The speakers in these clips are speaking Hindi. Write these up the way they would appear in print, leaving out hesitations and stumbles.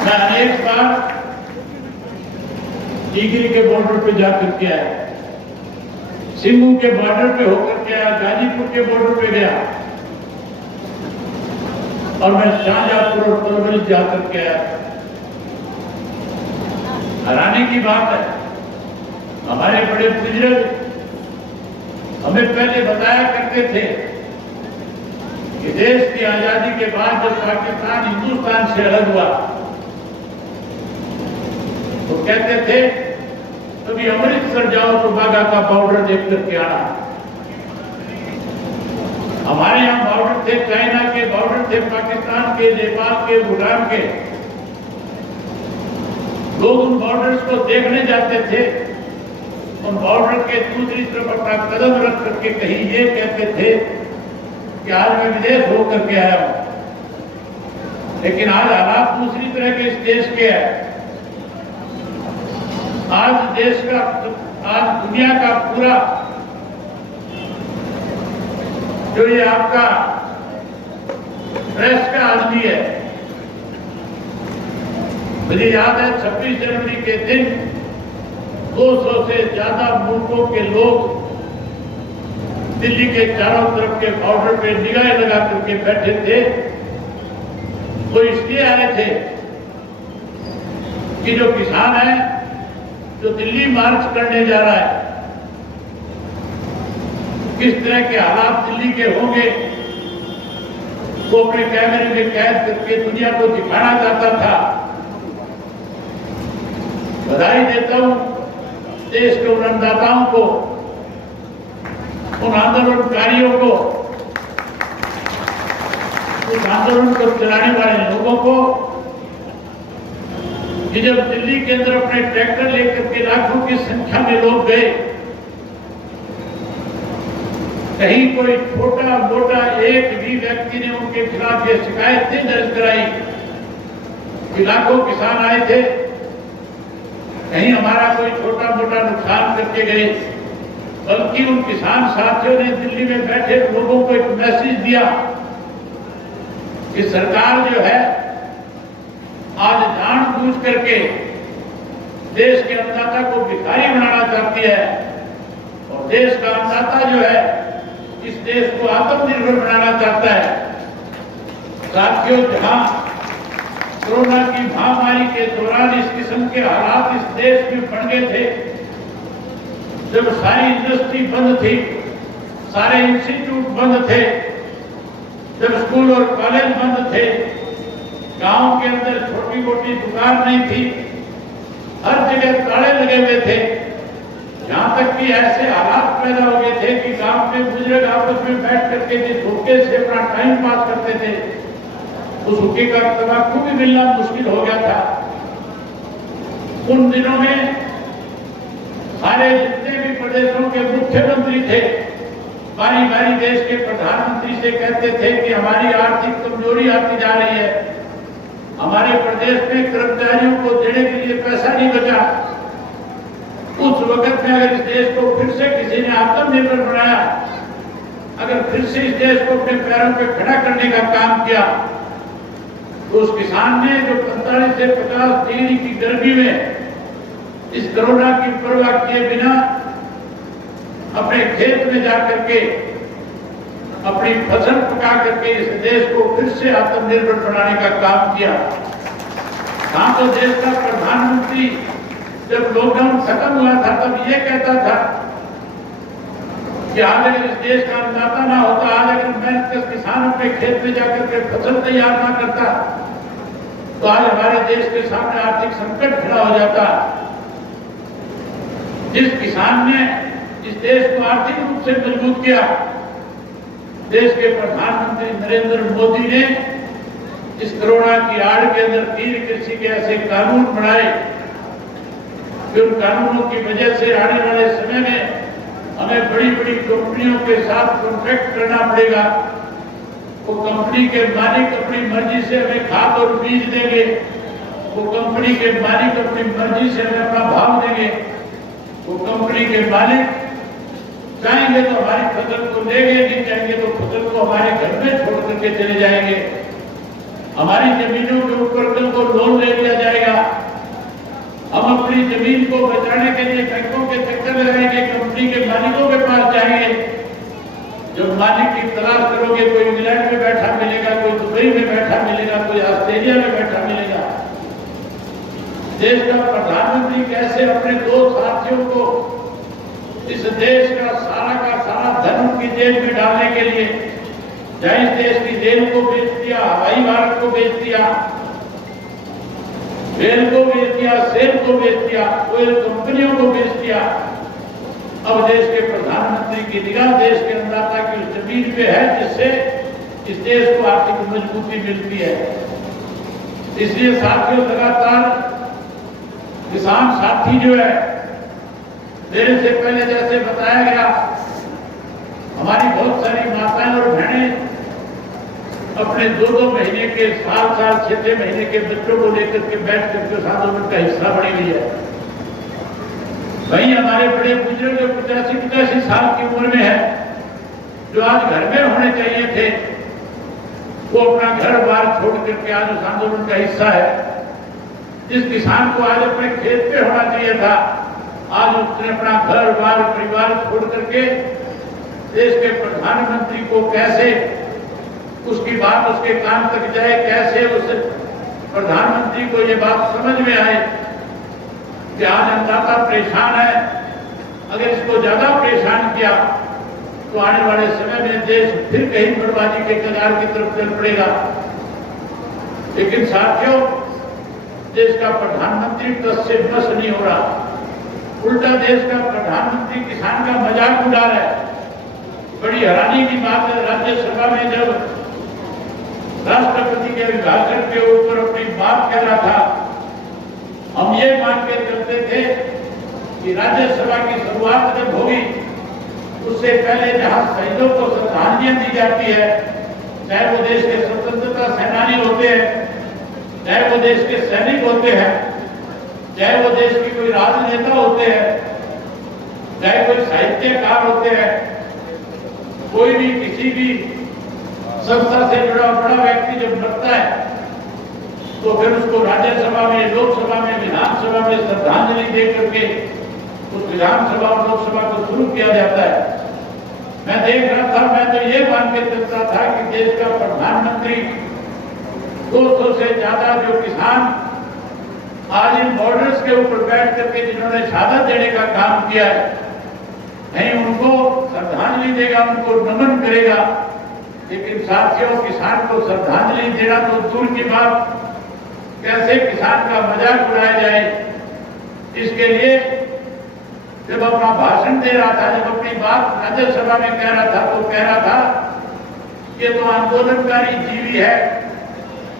मैं अनेक बार टिकरी के बॉर्डर पे जाकर के आया, सिम्बू के बॉर्डर पे होकर के आया, गाजीपुर के बॉर्डर पे गया और मैं शाहजहांपुर और परवल जाकर के आया। हैरानी की बात है, हमारे बड़े बुजुर्ग हमें पहले बताया करते थे कि देश की आजादी के बाद जब पाकिस्तान हिंदुस्तान से अलग हुआ तो कहते थे कभी अमृतसर जाओ तो बाघा का बॉर्डर देख करके आना। हमारे यहाँ बॉर्डर थे, चाइना के बॉर्डर थे, पाकिस्तान के, नेपाल के, भूटान के। लोग उन बॉर्डर्स को देखने जाते थे, उन बॉर्डर के दूसरी तरफ अपना कदम रख करके कहीं ये कहते थे कि आज मैं विदेश होकर के आया हूं। लेकिन आज हालात दूसरी तरह के इस देश के है। आज देश का, आज दुनिया का पूरा जो ये आपका प्रेस का आदमी है, मुझे याद है 26 जनवरी के दिन 200 से ज्यादा मुल्कों के लोग दिल्ली के चारों तरफ के बॉर्डर पे निगाहें लगा करके बैठे थे। वो इसलिए आए थे कि जो किसान है, जो दिल्ली मार्च करने जा रहा है, किस तरह के हालात दिल्ली के होंगे वो अपने कैमरे में कैद करके दुनिया को दिखाना चाहता था। बधाई देता हूं देश के उन अन्नदाताओं को, उन आंदोलनकारियों को, उस आंदोलन को चलाने वाले लोगों को कि जब दिल्ली के अंदर अपने ट्रैक्टर लेकर के लाखों की संख्या में लोग गए, कहीं कोई छोटा मोटा एक भी व्यक्ति ने उनके खिलाफ ये शिकायत नहीं दर्ज कराई कि लाखों किसान आए थे, कहीं हमारा कोई छोटा मोटा नुकसान करके गए। बल्कि उन किसान साथियों ने दिल्ली में बैठे लोगों को एक मैसेज दिया कि सरकार जो है आज जानबूझ करके देश के अन्नदाता को भिखारी बनाना चाहती है और देश का अन्नदाता जो है इस देश को आत्मनिर्भर बनाना चाहता है। साथियों, जहां कोरोना की महामारी के दौरान इस किस्म के हालात इस देश में बन गए थे, जब सारी इंडस्ट्री बंद थी, सारे इंस्टीट्यूट बंद थे, जब स्कूल और कॉलेज बंद थे, गांव के अंदर छोटी मोटी दुकान नहीं थी, हर जगह ताले लगे हुए थे, यहां तक कि ऐसे हालात पैदा हो गए थे कि गांव में बुजुर्ग आपस में बैठ करके जिस हुक्के से अपना टाइम पास करते थे, उस हुक्के का तंबाकू भी मिलना मुश्किल हो गया था। उन दिनों में सारे जितने भी प्रदेशों के मुख्यमंत्री थे, बारी बारी देश के प्रधानमंत्री से कहते थे कि हमारी आर्थिक कमजोरी आती जा रही है, हमारे प्रदेश में कर्मचारियों को देने के लिए पैसा नहीं बचा। उस वक्त में अगर इस देश को फिर से किसी ने आत्मनिर्भर बनाया, अगर फिर से इस देश को अपने पैरों पे खड़ा करने का काम किया, तो उस किसान ने जो 45 से 50 डिग्री की गर्मी में इस कोरोना की परवाह किए बिना अपने खेत में जाकर के अपनी फसल पका करके इस देश को फिर से आत्मनिर्भर बनाने का काम किया। हाँ, तो देश का प्रधानमंत्री जब लॉकडाउन खत्म हुआ था तब ये कहता था कि आज अगर इस देश का अन्नदाता ना होता, आज अगर मेहनत का किसान अपने खेत में जाकर के फसल तैयार ना करता, तो आज हमारे देश के सामने आर्थिक संकट खड़ा हो जाता। जिस किसान ने इस देश को आर्थिक रूप से मजबूत किया, देश के प्रधानमंत्री नरेंद्र मोदी ने इस कोरोना की आड़ के अंदर 3 कृषि के ऐसे कानून बनाए कि उन कानूनों की वजह से आने वाले समय में हमें बड़ी बड़ी कंपनियों के साथ कॉन्ट्रैक्ट करना पड़ेगा। वो कंपनी के मालिक अपनी मर्जी से हमें खाद और बीज देंगे, वो कंपनी के मालिक अपनी मर्जी से हमें अपना भाव देंगे, वो कंपनी के मालिक चाहेंगे तो हमारी फसल को लेंगे, नहीं चाहेंगे तो फसल को हमारे घर में छोड़ करके चले जाएंगे। हमारी जमीनों के ऊपर कल को तलाश करोगे, कोई इंग्लैंड में बैठा मिलेगा, कोई दुबई में बैठा मिलेगा, कोई ऑस्ट्रेलिया में बैठा मिलेगा। देश का प्रधानमंत्री कैसे अपने दो साथियों को इस देश का सारा धन उनकी जेब में डालने के लिए जहाँ इस देश की रेल को बेच दिया, हवाई मार्ग को बेच दिया, रेल को बेच दिया, सेल को बेच दिया, ऑयल कंपनियों को बेच दिया। अब देश के प्रधानमंत्री की निगाह देश के अन्नदाता की उस जमीन पे है जिससे इस देश को आर्थिक मजबूती मिलती है। इसलिए साथियों, लगातार किसान साथी जो है, मेरे से पहले जैसे बताया गया, हमारी बहुत सारी माताएं और बहनें अपने 2-2 महीने के, साल 6-6 महीने के बच्चों को लेकर के बैठ करके आंदोलन का हिस्सा बनी हुई है। वहीं हमारे बड़े बुजुर्ग 85 साल की उम्र में है, जो आज घर में होने चाहिए थे, वो अपना घर बार छोड़ करके आज उस आंदोलन का हिस्सा है। जिस किसान को आज अपने खेत पे होना चाहिए था, आज उसने अपना घर बार परिवार छोड़ करके देश के प्रधानमंत्री को कैसे उसकी बात उसके कान तक जाए, कैसे उस प्रधानमंत्री को ये बात समझ में आए कि आज अन्नदाता परेशान है। अगर इसको ज्यादा परेशान किया तो आने वाले समय में देश फिर कहीं बर्बादी के कगार की तरफ चल पड़ेगा। लेकिन साथियों, देश का प्रधानमंत्री टस से बस नहीं हो रहा, उल्टा देश का प्रधानमंत्री किसान का मजाक उड़ा रहा है। बड़ी हैरानी की बात है, राज्यसभा में जब राष्ट्रपति के अभिभाषण के ऊपर अपनी बात कह रहा था, हम ये मान के चलते थे कि राज्यसभा की शुरुआत जब होगी उससे पहले जहां शहीदों को श्रद्धांजलि दी जाती है, चाहे वो देश के स्वतंत्रता सेनानी होते हैं, चाहे वो देश के सैनिक होते हैं, चाहे वो देश की कोई राजनेता होते हैं, चाहे कोई साहित्यकार होते हैं, कोई भी किसी भी संस्था से जुड़ा बड़ा व्यक्ति जब मरता है तो फिर उसको राज्यसभा में, लोकसभा में, विधानसभा में श्रद्धांजलि दे करके उस विधानसभा और लोकसभा को शुरू किया जाता है। मैं देख रहा था, मैं तो ये मान के चलता था कि देश का प्रधानमंत्री 200 से ज्यादा जो किसान आज इन बॉर्डर्स के ऊपर बैठ करके जिन्होंने शहादत देने का काम किया है, नहीं उनको श्रद्धांजलि देगा, उनको नमन करेगा। लेकिन साथियों, किसान को श्रद्धांजलि देना तो दूर की बात, कैसे किसान का मजाक उड़ाया जाए, इसके लिए जब अपना भाषण दे रहा था, जब अपनी बात राज्यसभा में कह रहा था, तो कह रहा था कि तो आंदोलनकारी जीवी है।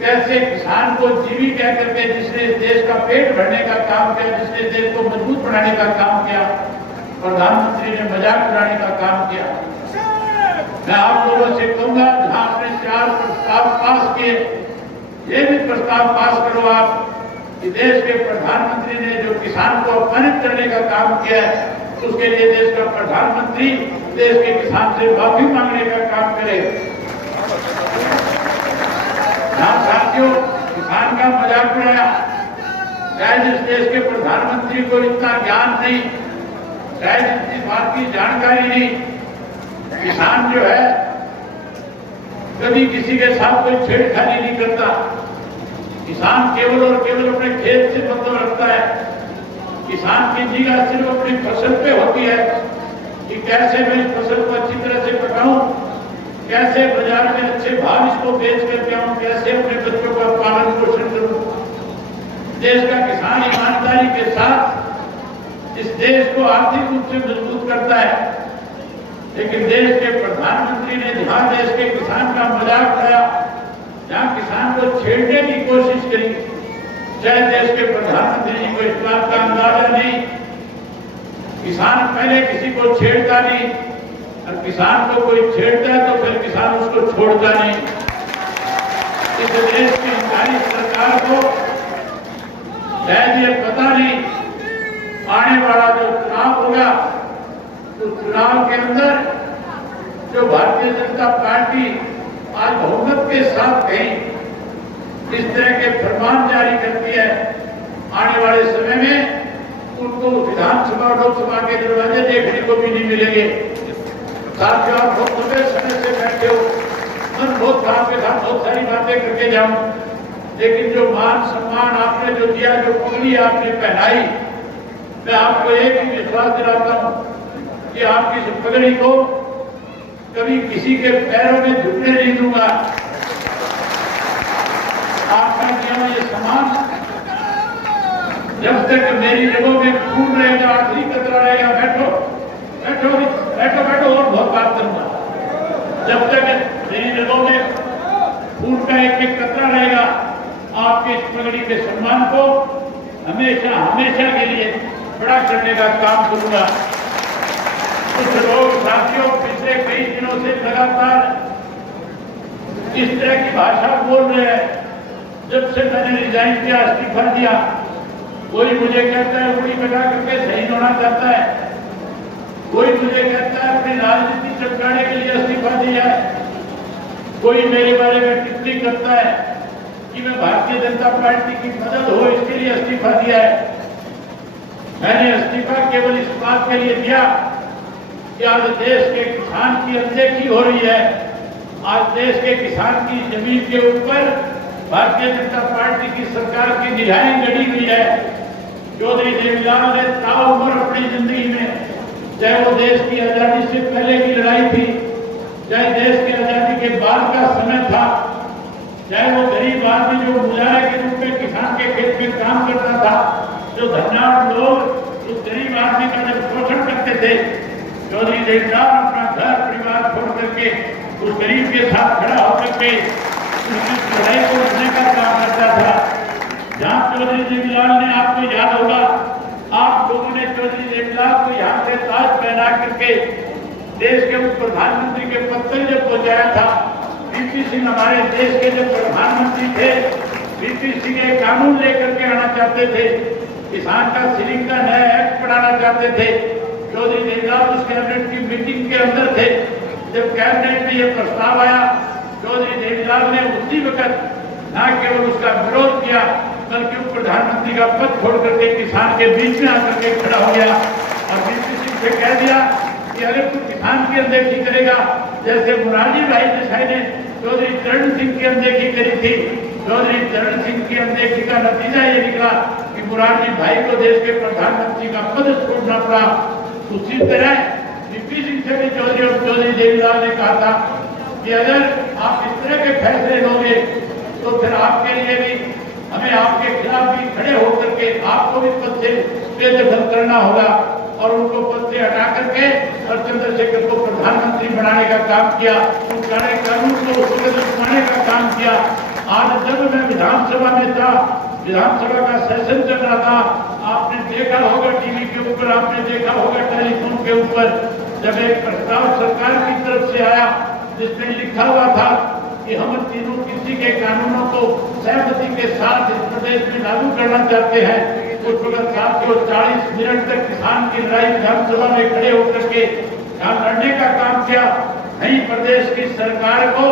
कैसे किसान को जीवी कह करके, जिसने देश का पेट भरने का काम किया, जिसने देश को मजबूत बनाने का काम किया, प्रधानमंत्री ने मजाक उड़ाने का काम किया। मैं आप लोगों से कहूंगा, जहां आपने 4 प्रस्ताव पास किए, ये भी प्रस्ताव पास करो आप कि देश के प्रधानमंत्री ने जो किसान को अपमानित करने का काम किया है, उसके लिए देश का प्रधानमंत्री देश के किसान से माफी मांगने का काम करे। जहां साथियों किसान का मजाक उड़ाया, शायद इस देश के प्रधानमंत्री को इतना ज्ञान नहीं, शायद इतनी बात की जानकारी नहीं। किसान जो है कभी किसी के साथ कोई छेड़खानी नहीं करता। किसान केवल और केवल अपने खेत से मतलब रखता है। किसान की निगाह सिर्फ अपनी फसल पे होती है कि कैसे मैं इस फसल को अच्छी तरह से पकाऊं, कैसे बाजार में अच्छे भाव इसको बेच करके आऊं, कैसे अपने बच्चों का पालन पोषण करूं। देश का किसान ईमानदारी के साथ इस देश को आर्थिक रूप से मजबूत करता है। लेकिन देश के प्रधानमंत्री ने जहां देश के किसान का मजाक उड़ाया, जहां किसान को छेड़ने की कोशिश करी, शायद देश के प्रधानमंत्री जी को इस बात का अंदाजा नहीं। किसान पहले किसी को छेड़ता नहीं, और किसान को कोई छेड़ता है तो फिर किसान उसको छोड़ता नहीं। इस देश की हमारी सरकार को शायद ये पता नहीं, आने वाला जो चुनाव होगा, तो चुनाव के अंदर जो भारतीय जनता पार्टी आज बहुमत के साथ कहीं इस तरह के फरमान जारी करती है, आने वाले समय में उनको विधानसभा और लोकसभा के दरवाजे देखने को भी नहीं मिलेंगे। साथियों, आप बहुत लंबे समय से बैठे हो, मन बहुत था आपके साथ बहुत सारी बातें करके जाऊं, लेकिन जो मान सम्मान आपने जो दिया, जो पगड़ी आपने पहनाई, मैं आपको एक ही विश्वास दिलाता हूं कि आपकी इस पगड़ी को कभी किसी के पैरों में झुकने नहीं दूंगा। आपका किया हुआ ये सम्मान जब तक मेरी जगहों में खून रहेगा, आखिरी कतरा रहेगा, बैठो बैठो बैठो बैठो और बहुत बात करूंगा, जब तक मेरी जगहों में खून का एक एक कतरा रहेगा, आपके इस पगड़ी के सम्मान को हमेशा हमेशा के लिए बड़ा करने का काम करूंगा। कुछ लोग साथियों पिछले कई दिनों से लगातार इस तरह की भाषा बोल रहे हैं। जब से मैंने रिजाइन किया, इस्तीफा दिया, कोई मुझे कहता है उंगली बना करके शहीद होना चाहता है, कोई मुझे कहता है अपनी राजनीति चमकाने के लिए इस्तीफा दिया है, कोई मेरे बारे में टिप्पणी करता है कि मैं भारतीय जनता पार्टी की मदद हो इसके लिए इस्तीफा दिया है। मैंने इस्तीफा केवल इस बात के लिए दिया कि आज देश के किसान की अनदेखी हो रही है, आज देश के किसान की जमीन के ऊपर भारतीय जनता पार्टी की सरकार की निगाहें गड़ी हुई है। चौधरी देवीलाल ने ताउम्र अपनी जिंदगी में, चाहे वो देश की आजादी से पहले की लड़ाई थी, चाहे देश की आजादी के बाद का समय था, चाहे वो गरीब आदमी जो मुजारा के रूप में किसान के खेत में काम करता था, जो धनवान लोग उस गरीब आदमी का जब शोषण करते थे, चौधरी देवीलाल अपना घर परिवार छोड़ करके उस गरीब के साथ खड़ा होकर के उसकी लड़ाई को लड़ने का काम करता था। जहां चौधरी देवीलाल ने, आपको याद होगा, आप लोगों ने चौधरी देवीलाल को यहाँ से ताज पहना करके देश के उप प्रधानमंत्री के पद पर जब पहुंचाया था। वीपी सिंह हमारे देश के जब प्रधानमंत्री थे, वीपी सिंह एक कानून लेकर के आना चाहते थे, किसान का सीलिंग का नया एक्ट बनाना चाहते थे। चौधरी देवीलाल उस कैबिनेट की मीटिंग के अंदर थे। जब कैबिनेट में यह प्रस्ताव आया, चौधरी देवीलाल ने उसी वक्त न केवल उसका विरोध किया, बल्कि उप प्रधानमंत्री का पद छोड़ करके किसान के बीच में आकर के खड़ा हो गया और वीपी सिंह से कह दिया कि अगर तू किसान की अनदेखी करेगा, जैसे मोरारजी भाई देसाई ने चौधरी चरण सिंह की अनदेखी करी थी, चौधरी चरण सिंह की अनदेखी का नतीजा ये निकला कि मोरारजी भाई को देश के प्रधानमंत्री का पद छोड़ना पड़ा। उसी तरह वीपी सिंह से भी चौधरी देवीलाल ने कहा था कि अगर आप इस तरह के फैसले लोगे तो फिर आपके लिए भी, हमें आपके खिलाफ भी खड़े होकर के आपको भी पद से बेदखल करना होगा, और उनको पद से हटा करके और चंद्रशेखर को प्रधानमंत्री बनाने का काम किया, उस कानून को बनाने का काम किया। आज जब मैं विधानसभा में था, विधानसभा का सेशन चल रहा था, आपने देखा होगा टीवी के ऊपर, आपने देखा होगा टेलीफोन के ऊपर, जब एक प्रस्ताव सरकार की तरफ से आया जिसमें लिखा हुआ था कि हम तीनों कृषि के कानूनों को सहमति के साथ इस प्रदेश में लागू करना चाहते हैं, उस वक्त साथियों 40 मिनट तक किसान की लड़ाई विधानसभा में खड़े होकर के यहाँ लड़ने का काम किया। नहीं, प्रदेश की सरकार को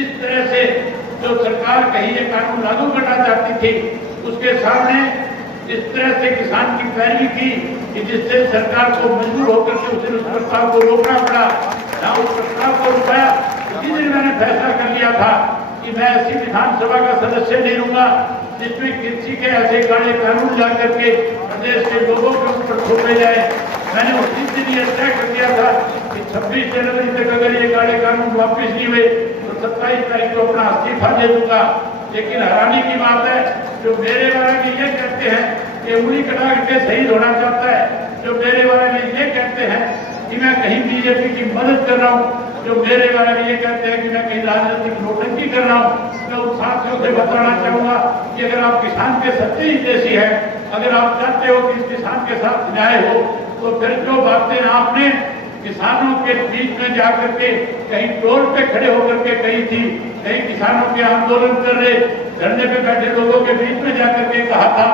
इस तरह से जो सरकार कहीं ये कानून लागू करना चाहती थी, उसके सामने इस तरह से किसान की पैरवी की कि जिससे सरकार को मजबूर होकर के उस प्रस्ताव को रोकना पड़ा। ना उस प्रस्ताव को रुकाया, इसी दिन मैंने फैसला कर लिया था कि मैं ऐसी विधानसभा का सदस्य नहीं रहूंगा जिसमें कृषि के ऐसे काले कानून ला करके प्रदेश के लोगों के ऊपर थोपे जाए। मैंने उसी दिन ये तय कर दिया था कि 26 जनवरी तक अगर ये काले कानून वापस नहीं हुए तो 27 तारीख को अपना इस्तीफा दे दूंगा। लेकिन हैरानी की बात है, जो मेरे बारे में ये कहते हैं कि उंगली कटा करके शहीद होना चाहता है, जो मेरे बारे में ये कहते हैं कि मैं कहीं बीजेपी की मदद कर रहा हूँ, जो मेरे बारे में ये कहते हैं कि मैं कहीं राजनीतिक नोटंकी कर रहा हूँ, मैं उन साथियों से बताना चाहूंगा कि अगर आप किसान के सच्चे हितैषी हैं, अगर आप चाहते हो कि इस किसान के साथ न्याय हो, तो फिर जो बातें आपने किसानों के बीच में जाकर के कहीं टोल पे खड़े होकर के कही थी, कहीं किसानों के आंदोलन कर रहे धरने पे बैठे लोगों के बीच में जाकर के कहा था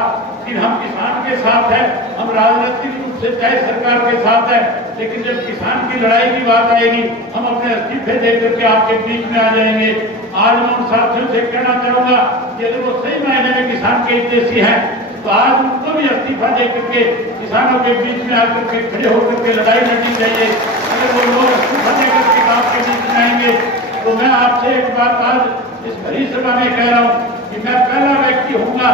कि हम किसान के साथ हैं, हम राजनीतिक रूप से चाहे सरकार के साथ है, लेकिन जब किसान की लड़ाई की बात आएगी हम अपने इस्तीफे दे करके आपके बीच में आ जाएंगे। आज मैं उन साथियों से कहना चाहूंगा कि अगर वो सही मायने में किसान के हितैषी हैं तो आज उनको भी इस्तीफा दे करके किसानों के बीच में आकर के खड़े होकर के लड़ाई लड़नी चाहिए। अगर वो लोग इस्तीफा दे करके आपके बीच में आएंगे से एक बात आज इस भरी सभा में कह रहा हूं कि मैं पहला व्यक्ति होऊंगा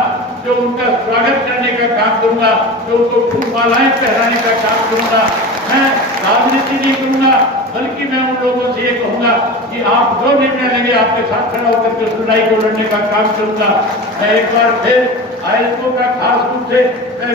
जो उनका स्वागत करने का काम करूंगा, जो उनको फूल मालाएं पहनाने का काम करूंगा। मैं राजनीति नहीं करूंगा, बल्कि मैं उन लोगों से ये कहूंगा कि आप जो निर्णय लेंगे आपके साथ खड़ा होकर के लड़ाई को लड़ने का काम करूंगा। मैं एक बार फिर आयोजकों का खास रूप से